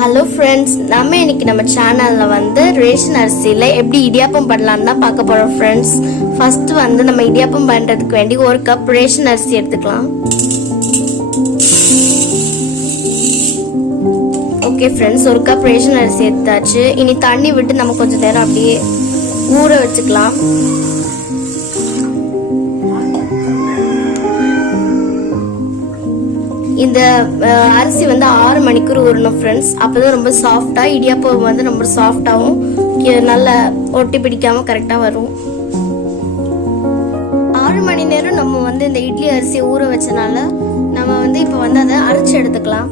Hello friends, நம்ம சேனலில் வந்து ரேஷன் அரிசியில் எப்படி இடியாப்பம் பண்ணலான்னு தான் பார்க்க போகிறோம் ஃப்ரெண்ட்ஸ். ஃபஸ்ட்டு வந்து நம்ம இடியாப்பம் பண்ணுறதுக்கு வேண்டி 1 கப் ரேஷன் அரிசி எடுத்துக்கலாம். ஓகே ஃப்ரெண்ட்ஸ், 1 கப் ரேஷன் அரிசி எடுத்தாச்சு. இனி தண்ணி விட்டு நம்ம கொஞ்சம் நேரம் அப்படியே ஊற வச்சுக்கலாம். இந்த அரிசி வந்து 6 மணிக்கூர் ஊறணும் ஃப்ரெண்ட்ஸ். அப்போதான் ரொம்ப சாஃப்டாக இடியாப்பம் வந்து ரொம்ப சாஃப்டாகவும் நல்லா ஒட்டி பிடிக்காமல் கரெக்டாக வரும். 6 மணி நேரம் நம்ம வந்து இந்த இட்லி அரிசியை ஊற வச்சனால நம்ம வந்து இப்போ வந்து அதை அரைச்சி எடுத்துக்கலாம்.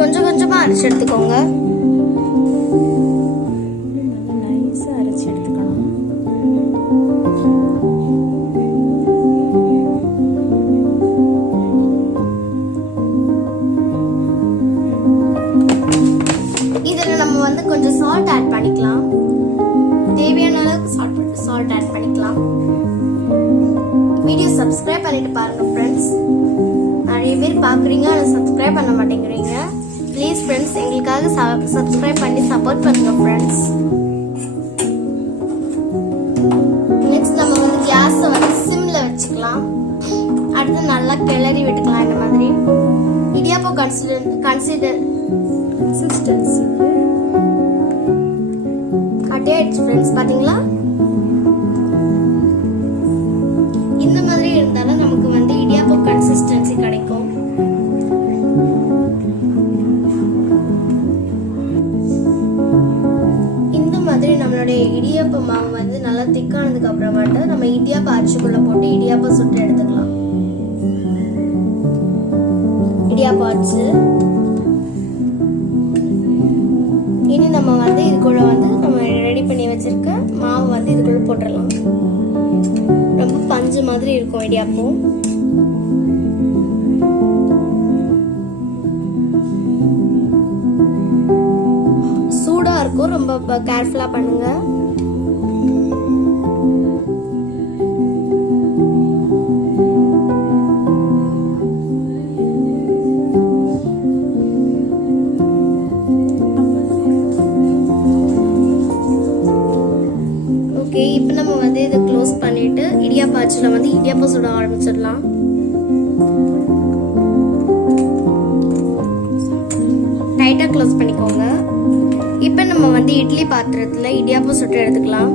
கொஞ்சம் கொஞ்சமாக அரைச்சி எடுத்துக்கோங்க. நைஸாக அரைச்சி எடுத்துக்கணும். இதில் நம்ம வந்து கொஞ்சம் சால்ட் ஆட் பண்ணிக்கலாம். தேவையான அளவுக்கு சால்ட் ஆட் பண்ணிக்கலாம். வீடியோ சப்ஸ்கிரைப் பண்ணிட்டு பாருங்க ஃப்ரெண்ட்ஸ். நிறைய பேர் பார்க்குறீங்க, ஆனால் சப்ஸ்கிரைப் பண்ண மாட்டேங்கிறீங்க. ப்ளீஸ் ஃப்ரெண்ட்ஸ், எங்களுக்காக சப்ஸ்கிரைப் பண்ணி சப்போர்ட் பண்ணுங்க ஃப்ரெண்ட்ஸ். நெக்ஸ்ட் நம்ம வந்து கேஸை வந்து சிம்ல வச்சுக்கலாம். அடுத்து நல்லா கிளறி விட்டுக்கலாம். இந்த மாதிரி இடியாப்பம் கன்சிஸ்டன்சி கட்டே ஆயிடுச்சு ஃப்ரெண்ட்ஸ். பார்த்தீங்களா? இந்த மாதிரி இருந்தாலும் நமக்கு வந்து இடியாப்பம் கன்சிஸ்டன்சி கிடைக்கும். இந்த மாதிரி நம்மளுடைய இடியாப்ப மாவு வந்து நல்லா திக்கானதுக்கு அப்புறமாட்டு நம்ம இடியாப்ப அச்சுக்குள்ள போட்டு இடியாப்பம் சுட்டு எடுத்துக்கலாம். இடியாப்ப அச்சு இனி நம்ம வந்து இதுக்குள்ள வந்து நம்ம ரெடி பண்ணி வச்சிருக்க மாவு வந்து இதுக்குள்ள போட்டுடலாம். ரொம்ப பஞ்சு மாதிரி இருக்கும் இடியாப்பம். சூடா இருக்கும், ரொம்ப கேர்ஃபுல்லா பண்ணுங்க. ஓகே, இப்போ நம்ம வந்து இதை க்ளோஸ் பண்ணிட்டு இடியாப்ப அச்சுல வந்து இடியாப்பம் சுட ஆரம்பிச்சிடலாம். டைட்டா க்ளோஸ் பண்ணிக்கோங்க. இப்போ நம்ம வந்து இட்லி பாத்திரத்துல இடியாப்பம் சுட்டு எடுத்துக்கலாம்.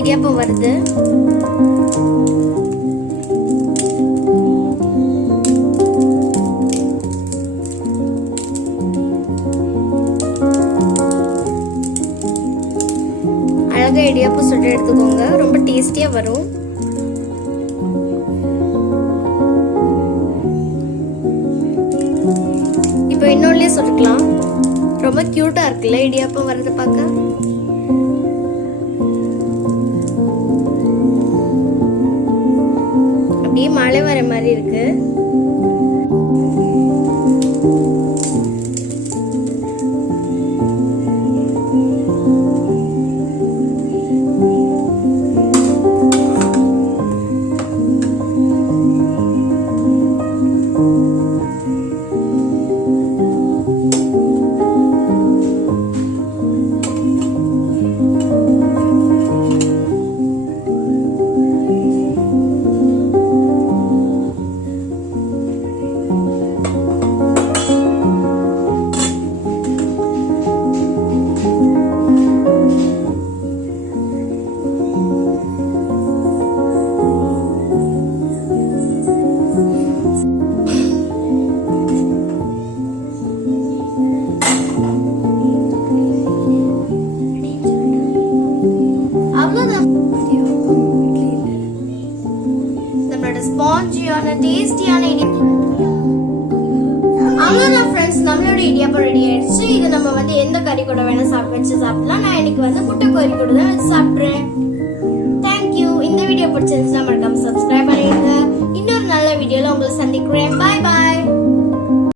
இடியாப்பம் வருது. அழகா இடியாப்பம் சுட்டு எடுத்துக்கோங்க. ரொம்ப டேஸ்டியா வரும். இப்போ இன்னொன்னுலயே சுட்டுக்கலாம். ரொம்ப கியூட்டா இருக்குல்ல இடியாப்பம் வரது பார்க்க. அப்படியே மழை வர மாதிரி இருக்கு. ஸ்பாஞ்சியான டேஸ்டியான அவ்வளோதான் ஃப்ரெண்ட்ஸ், நம்மளோட இடியாப்பம் ரெடி ஆயிடுச்சு. இது நம்ம வந்து எந்த கறி கூட வேணா வச்சு சாப்பிடலாம். நான் இன்னைக்கு வந்து முட்டை கறி கூட தான் வச்சு சாப்பிட்றேன். தேங்க்யூ. இந்த வீடியோ பிடிச்சிருந்துச்சுன்னா மறக்காம சப்ஸ்கிரைப் பண்ணிடுங்க. இன்னொரு நல்ல வீடியோல உங்களை சந்திக்கிறேன். பாய் பாய்.